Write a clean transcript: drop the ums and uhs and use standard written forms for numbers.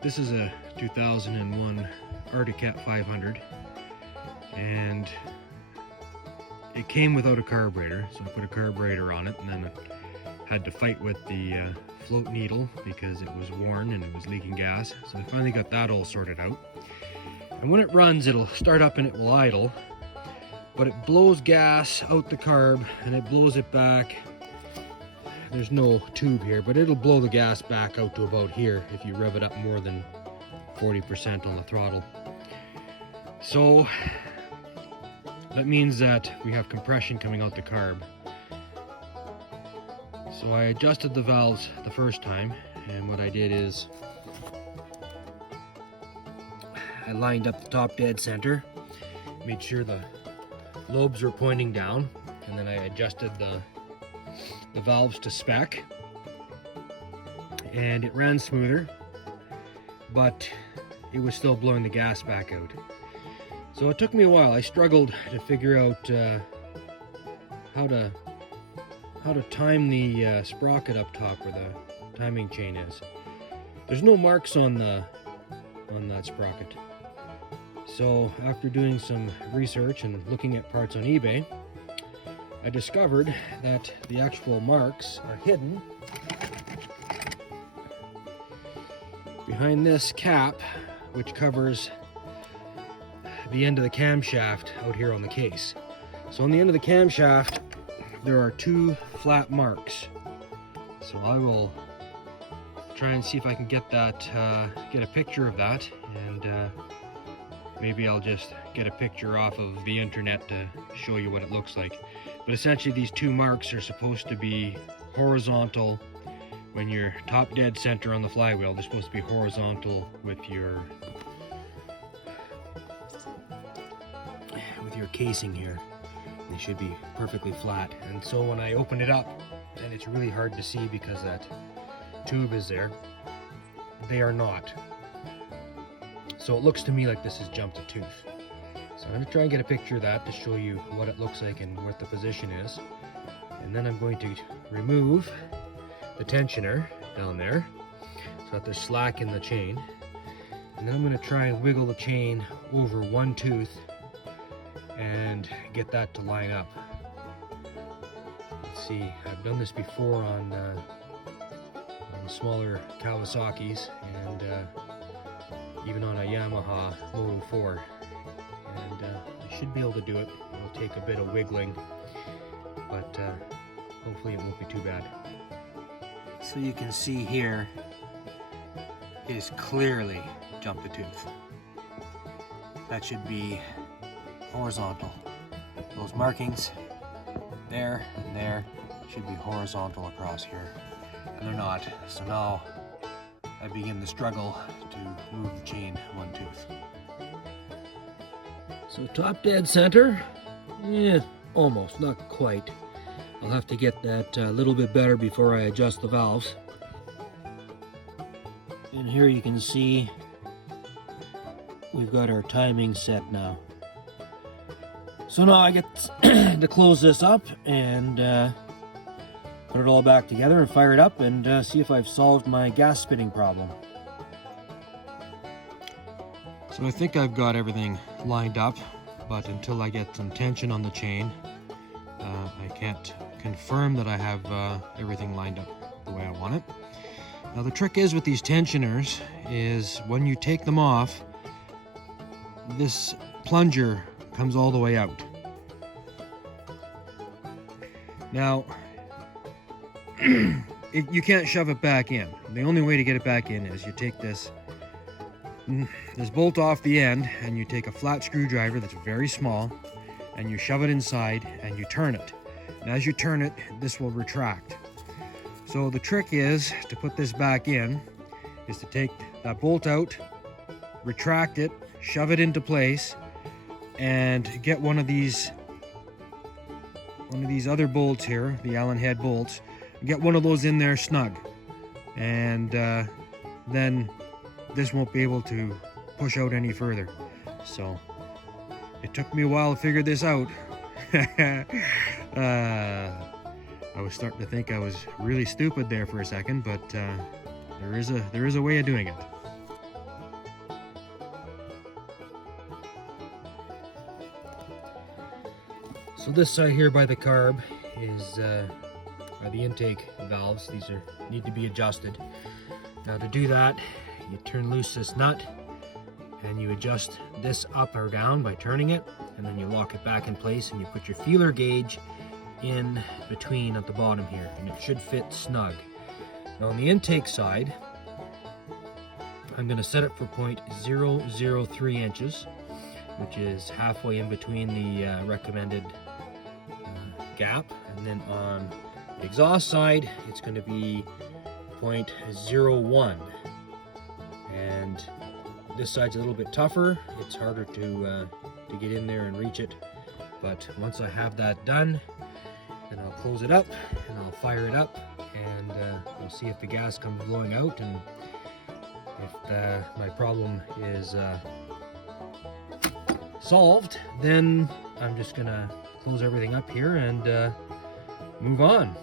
This is a 2001 Arctic Cat 500, and it came without a carburetor, so I put a carburetor on it, and then I had to fight with the float needle because it was worn and it was leaking gas. So I finally got that all sorted out. And when it runs, it'll start up and it will idle, but it blows gas out the carb and it blows it back. There's no tube here, but it'll blow the gas back out to about here if you rev it up more than 40% on the throttle. So that means that we have compression coming out the carb. So I adjusted the valves the first time, and what I did is I lined up the top dead center, made sure the lobes were pointing down, and then I adjusted the valves to spec, and it ran smoother, but it was still blowing the gas back out. So it took me a while. I struggled to figure out how to time the sprocket up top where the timing chain is. There's no marks on that sprocket. So after doing some research and looking at parts on eBay, I discovered that the actual marks are hidden behind this cap, which covers the end of the camshaft out here on the case. So on the end of the camshaft, there are two flat marks. So I will try and see if I can get a picture of that, and maybe I'll just get a picture off of the internet to show you what it looks like. But essentially these two marks are supposed to be horizontal. When you're top dead center on the flywheel, they're supposed to be horizontal with your casing here. They should be perfectly flat. And so when I open it up, and it's really hard to see because that tube is there, they are not. So it looks to me like this has jumped a tooth. So I'm going to try and get a picture of that to show you what it looks like and what the position is. And then I'm going to remove the tensioner down there so that there's slack in the chain. And then I'm going to try and wiggle the chain over one tooth and get that to line up. Let's see, I've done this before on smaller Kawasaki's and even on a Yamaha Moto 4, and I should be able to do it. It'll take a bit of wiggling, but hopefully it won't be too bad. So you can see here, it is clearly jumped a tooth. That should be horizontal. Those markings there and there should be horizontal across here, and they're not. So now I begin to struggle to move the chain one tooth. So top dead center, yeah, almost, not quite. I'll have to get that a little bit better before I adjust the valves. And here you can see we've got our timing set now. So now I get to close this up and put it all back together and fire it up and see if I've solved my gas spitting problem. So I think I've got everything lined up, but until I get some tension on the chain, I can't confirm that I have everything lined up the way I want it. Now the trick is with these tensioners is when you take them off, this plunger comes all the way out. Now, you can't shove it back in. The only way to get it back in is you take this bolt off the end, and you take a flat screwdriver that's very small, and you shove it inside and you turn it. And as you turn it, this will retract. So the trick is to put this back in, is to take that bolt out, retract it, shove it into place, and get one of these other bolts here, the Allen head bolts, get one of those in there snug, and then this won't be able to push out any further. So it took me a while to figure this out. I was starting to think I was really stupid there for a second, but there is a way of doing it. So this side here by the carb is are the intake valves. These need to be adjusted. Now to do that, you turn loose this nut and you adjust this up or down by turning it, and then you lock it back in place and you put your feeler gauge in between at the bottom here, and it should fit snug. Now on the intake side, I'm going to set it for 0.003 inches, which is halfway in between the recommended gap, and then on the exhaust side it's going to be 0.01, and this side's a little bit tougher. It's harder to get in there and reach it, but once I have that done, then I'll close it up and I'll fire it up, and I'll see if the gas comes blowing out, and if my problem is solved, then I'm just gonna close everything up here and move on.